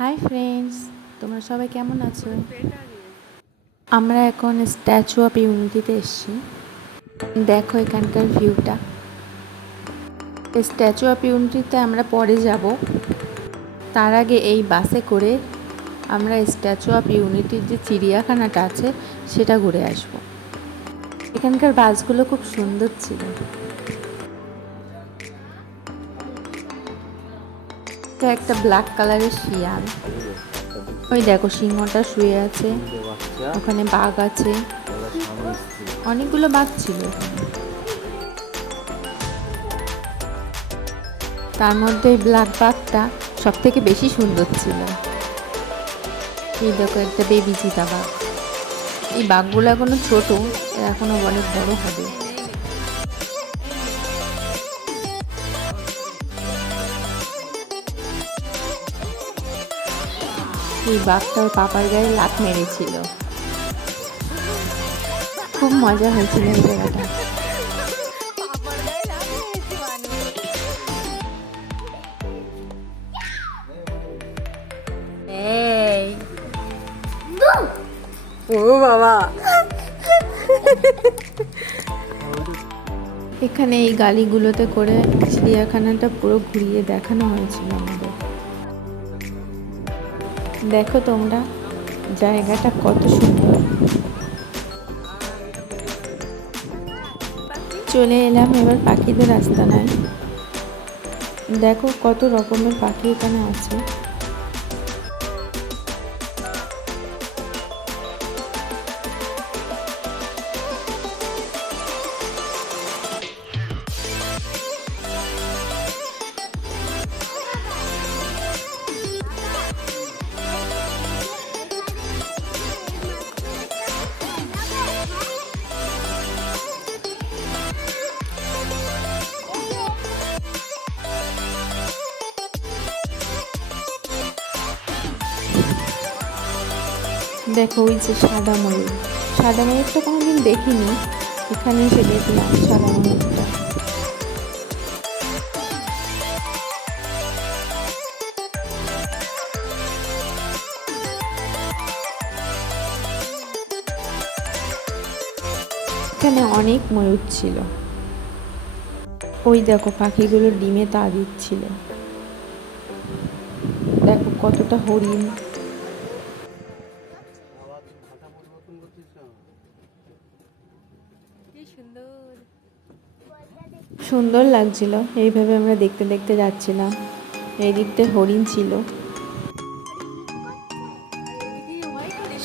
Hi friends, তোমরা সবাই কেমন আছো? আমরা এখন স্ট্যাচু অফ ইউনিটিতে এসেছি। দেখো এখানকার ভিউটা। স্ট্যাচু অফ ইউনিটিতে আমরা পরে যাব। তার আগে এই বাসে করে আমরা স্ট্যাচু অফ ইউনিটির যে চিড়িয়াখানাটা আছে সেটা ঘুরে আসব। এখানকার বাসগুলো খুব সুন্দর ছিল। এটা একটা ব্ল্যাক কালারের শিয়াল। ওই দেখো সিংহটা শুয়ে আছে, ওখানে বাঘ আছে, অনেকগুলো বাঘ ছিল। তার মধ্যে এই ব্ল্যাক বাঘটা সব থেকে বেশি সুন্দর ছিল। এই দেখো একটা বেবি চিতা বাঘ। এই বাঘগুলো এখনো ছোট, এখনো অনেক বড় হবে। এই বাঘটা ওর পাপার গায়ে লাথ মেরেছিল। খুব মজা হয়েছিল এই জায়গাটা। ও বাবা, এখানে এই গাড়িগুলোতে করে চিড়িয়াখানাটা পুরো ঘুরিয়ে দেখানো হয়েছিল আমাদের। দেখো তোমরা, জায়গাটা কত সুন্দর। চলে এলাম এবার পাখিদের আস্তানায়। দেখো কত রকমের পাখি এখানে আছে। দেখো ওই যে সাদা ময়ূর। সাদা ময়ূরটা কোনোদিন দেখিনি, এখানে এসে দেখলাম সাদা ময়ূরটা। এখানে অনেক ময়ূর ছিল। ওই দেখো পাখিগুলো ডিমে তা দিচ্ছিল। দেখো কতটা হরিণ। সুন্দর লাগছিল। এইভাবে আমরা দেখতে দেখতে যাচ্ছিলাম। এই দিকটায় হরিণ ছিল।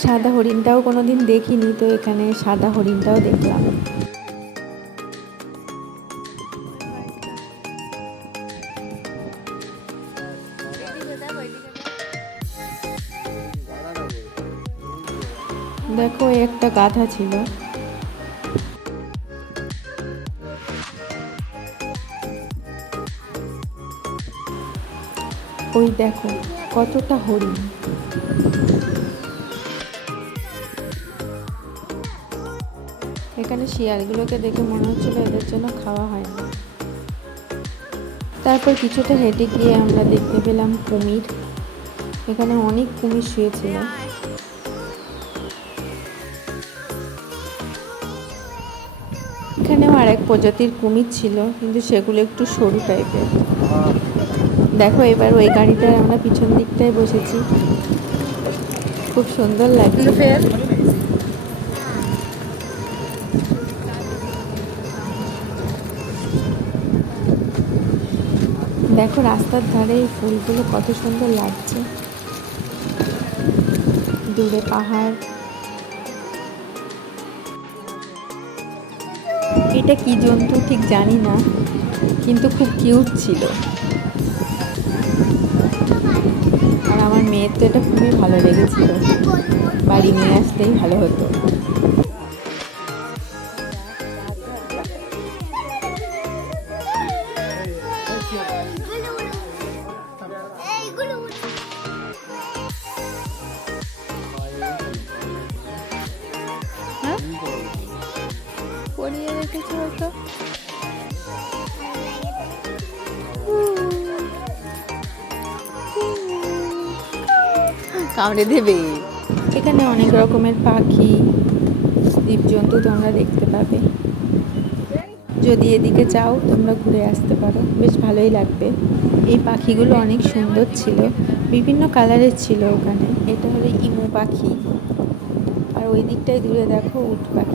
সাদা হরিণটাও কোনোদিন দেখিনি, তো এখানে সাদা হরিণটাও দেখলাম। দেখো একটা গাধা ছিল। ওই দেখো কতটা হরিণ। এখানে শিয়ালগুলোকে দেখে মনে হচ্ছিল এদের জন্য খাওয়া হয় না। তারপর কিছুটা হেঁটে গিয়ে আমরা দেখতে পেলাম কুমির। এখানে অনেক কুমির শুয়েছিল। এখানেও আরেক প্রজাতির কুমির ছিল, কিন্তু সেগুলো একটু সরু টাইপের। দেখো এবার ওই গাড়িটায় আমরা পিছন দিকটায় বসেছি। খুব সুন্দর লাগছে। দেখো রাস্তার ধারে এই ফুলগুলো কত সুন্দর লাগছে। দূরে পাহাড়। এটা কি জন্তু ঠিক জানি না, কিন্তু খুব কিউট ছিল। আর আমার মেয়ের তো এটা খুবই ভালো লেগেছিল। বাড়ি নিয়ে আসলেই ভালো হতো। পরিয়ে রেখেছে হয়তো। কামড়ে দেবে। এখানে অনেক রকমের পাখি, জীবজন্তু তোমরা দেখতে পাবে। যদি এদিকে চাও তোমরা ঘুরে আসতে পারো, বেশ ভালোই লাগবে। এই পাখিগুলো অনেক সুন্দর ছিল, বিভিন্ন কালারের ছিল ওখানে। এটা হলো ইমু পাখি, আর ওই দিকটায় দূরে দেখো উট পাখি।